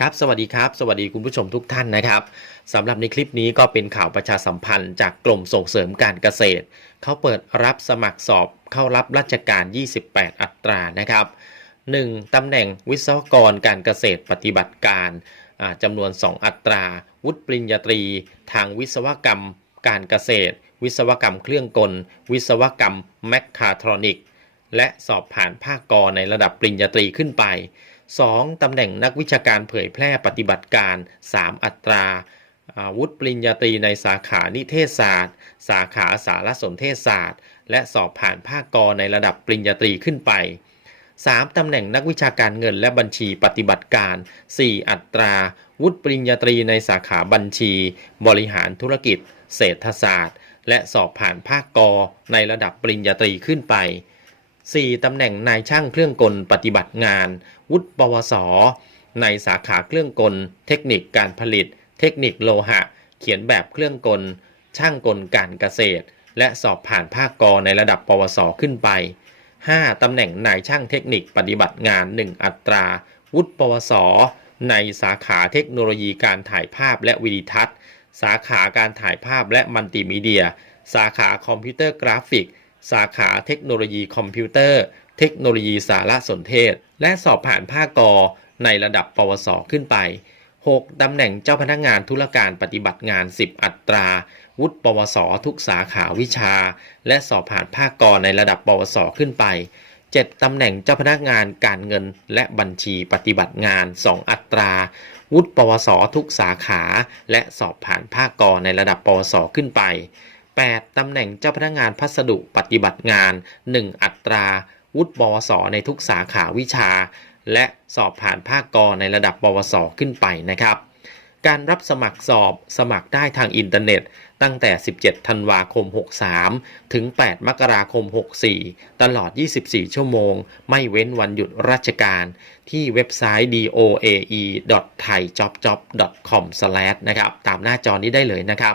ครับสวัสดีครับ สวัสดีคุณผู้ชมทุกท่านนะครับสำหรับในคลิปนี้ก็เป็นข่าวประชาสัมพันธ์จากกรมส่งเสริมการเกษตร เขาเปิดรับสมัครสอบเข้ารับราชการ 28 อัตรานะครับ 1. ตำแหน่งวิศวกรการเกษตรปฏิบัติการอ่าจำนวน 2 อัตรา วุฒิปริญญาตรี ทางวิศวกรรมการเกษตร วิศวกรรมเครื่องกล วิศวกรรมแมคคาทรอนิกและสอบผ่านภาคกในระดับปริญญาตรีขึ้นไป 2. ตำแหน่งนักวิชาการเผยแพร่ปฏิบัติการ 3 อัตราอาวุธปริญญาตรีในสาขานิเทศศาสตร์ สาขาสารสนเทศศาสตร์ และสอบผ่านภาคกในระดับปริญญาตรีขึ้นไป 3. ตำแหน่งนักวิชาการเงินและบัญชีปฏิบัติการ 4 อัตรา วุฒิปริญญาตรีในสาขาบัญชี บริหารธุรกิจ เศรษฐศาสตร์ และสอบผ่านภาคกในระดับปริญญาตรีขึ้นไป 4. ตำแหน่งนายช่างเครื่องกลปฏิบัติงาน วุฒิปวส ในสาขาเครื่องกล เทคนิคการผลิต เทคนิคโลหะ เขียนแบบเครื่องกล ช่างกลการเกษตร และสอบผ่านภาคกในระดับปวส ขึ้นไป 5. ตำแหน่งนายช่างเทคนิคปฏิบัติงาน 1 อัตรา วุฒิปวส ในสาขาเทคโนโลยีการถ่ายภาพและวิดีทัศน์ สาขาการถ่ายภาพและมัลติมีเดีย สาขาคอมพิวเตอร์กราฟิก สาขาเทคโนโลยีคอมพิวเตอร์ เทคโนโลยีสารสนเทศ และสอบผ่านภาคกในระดับปวสขึ้นไป 6. ตำแหน่งเจ้าพนักงานธุรการปฏิบัติงาน 10 อัตรา วุฒิปวส ทุกสาขาวิชา และสอบผ่านภาคกในระดับปวสขึ้นไป 7. ตำแหน่งเจ้าพนักงานการเงินและบัญชีปฏิบัติงาน 2 อัตรา วุฒิปวส ทุกสาขา และสอบผ่านภาคกในระดับปวสขึ้นไป 8. ตำแหน่งเจ้าพนักงานพัสดุปฏิบัติงาน 1 อัตรา วุฒิปวสในทุกสาขาวิชา และสอบผ่านภาคกในระดับปวสขึ้นไปนะครับ การรับสมัครสอบสมัครได้ทางอินเทอร์เน็ต ตั้งแต่ 17 ธันวาคม 63 ถึง 8 มกราคม 64 ตลอด 24 ชั่วโมง ไม่เว้นวันหยุดราชการ ที่เว็บไซต์ doae.thaijobjob.com/ นะครับ ตามหน้าจอนี้ได้เลยนะครับ